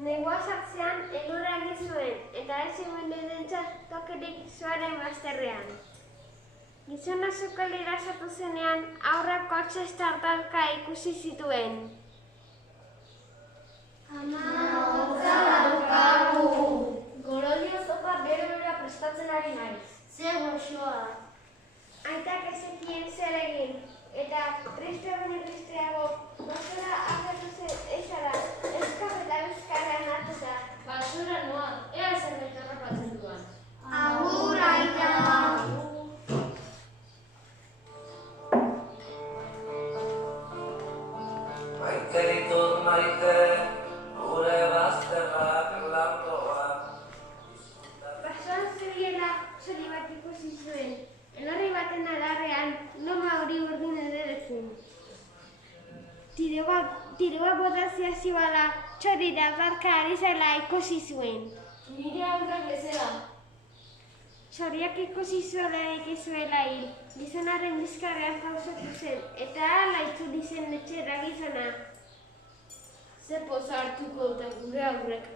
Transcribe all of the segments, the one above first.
Negua sartzean elurra egin zuen, eta ez zegoen edentzat tokerik suaren bazterrean. Gizona sukaldera sartu zenean, aurrak kotxe estartalka ikusi zituen. Ama, hotza daukagu! Gorodio zoka bero-bera prestatzen ari naiz. Ze goxoa! Aitak ezekien zer egin, eta triste baino tristeago, basura agertu zen ezara, eskap eta bizkarrean hartuta. Basura noa, ea zerbait harrapatzen duan. Agur, aita! Maite ditut maite, gure bazterrak landoak. Basoan zuriela zuri bat ikusi zuen, elorri baten adarrean loma hori urdin ederekin. Tiroa botazia zibala txorira barka ari zela ikusi zuen. Nire aurrak bezala. Txoriak ikusi zuela ikizuela hil, gizonaren bizkarrean pausatu zen, eta hala itzuli zen etxera gizona. Ze poza hartuko dute gure aurrek.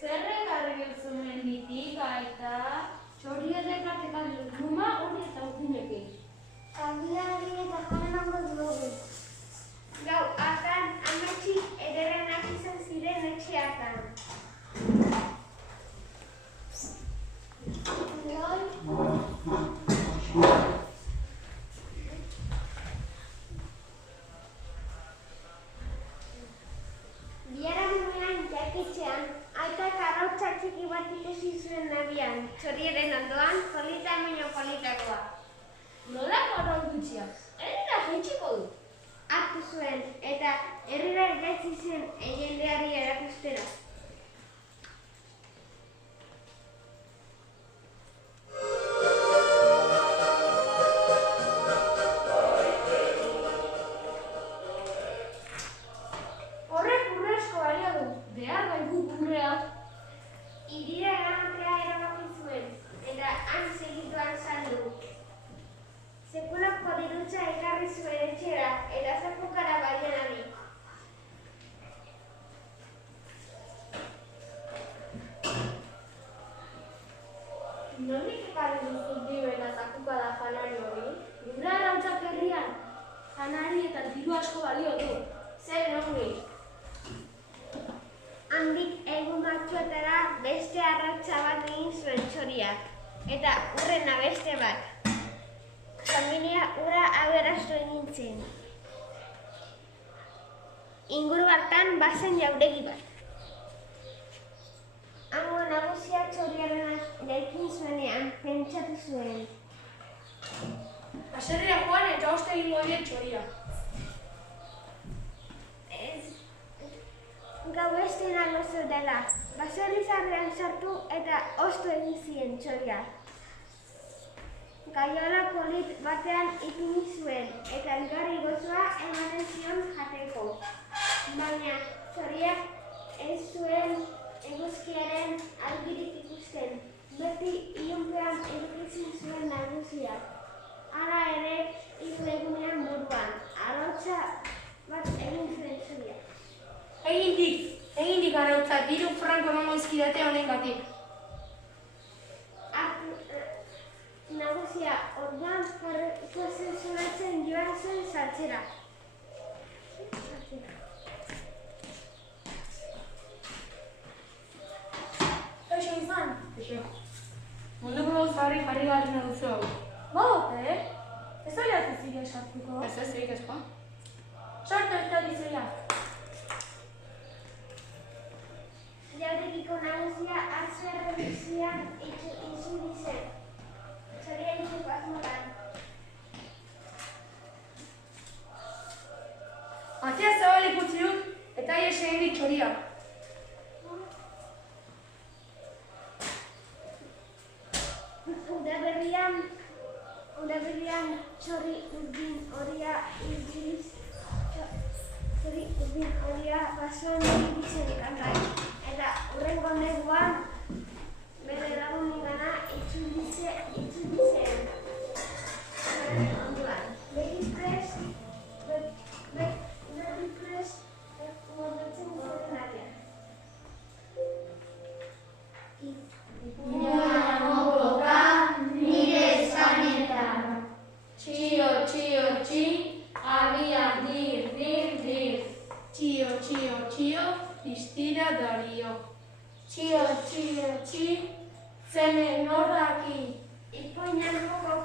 Zerrek argiltzu menditik, aita? Txorierrek atekan luma hori eta urdinekin. Agiari eta janemango dugu. Gau hartan, ametsi ederrenak izan ziren etxeatan. Biharamunean jakitzean, aitak arrautza txiki bat ikusi zuen nabian, txorieren ondoan, polita baino politakoa. Nolako arraututxia? Herrira jaitsiko du. Hartu zuen, eta herrira gaitzi zen jendeari erakustera. Horrek urrezko balio du, behar baigu urrea. Hirira eramatea erabaki zuen, eta han segituan saldu. Sekulako dirutza ekarri zuen etxera, eta zapukara badian ari. Nondik ekarri duzu diru eta zakuka da janari hori? Gure arrautzak herrian, janari eta diru asko balio du. Zer nongi? Handik egun batzuetara beste arrautza bat egin zuen txoriak, eta urrena beste bat. Familia ura aberastu egin zen. Inguru hartan bazen jauregi bat. Hango nagusia txoriarena jaikin zuenean pentsatu zuen. Baserria joan eta oste egingo dien txoria. Gau beste nago zeudela, baserri zarrean sartu eta ostu egin zien txoria. Gaiola polit batean ipini zuen, eta elgarri gozoa ematen zion jateko. Baina txoriak ez zuen eguzkiaren argirik ikusten, beti ilunpean edukitzen zuen nagusiak. Hala ere, hiru egunean buruan, arrautza bat egin zuen txoriak. Egindik arrautza, diru franko emango izkidate honengatik. Nagusia orduan zoazen zoratzen joan zen sartzera. Eixo izan? Eixo. Munduko gauzarri jarri garen duzu hau. Bagote, ez da jatu zile sartuko. Ez ez, egik ezko? Sartu ez da dizela. Jauregiko nagusia atzerre bizian itzuli zen. Txoria itxuko asmotan. Atea zabalik utzi dut, eta ies egindik txoria. Udaberrian txori urdin horia basoan iritzen kangai. Eta hurrengo neguan bere lagunengana itzuli zen. Onduan, behiz prest, txio, txi, abia, dir, dir. Txio, txio, txio, piztira dario. Txio, txio, txi, zene nor daki. Ipuinan joko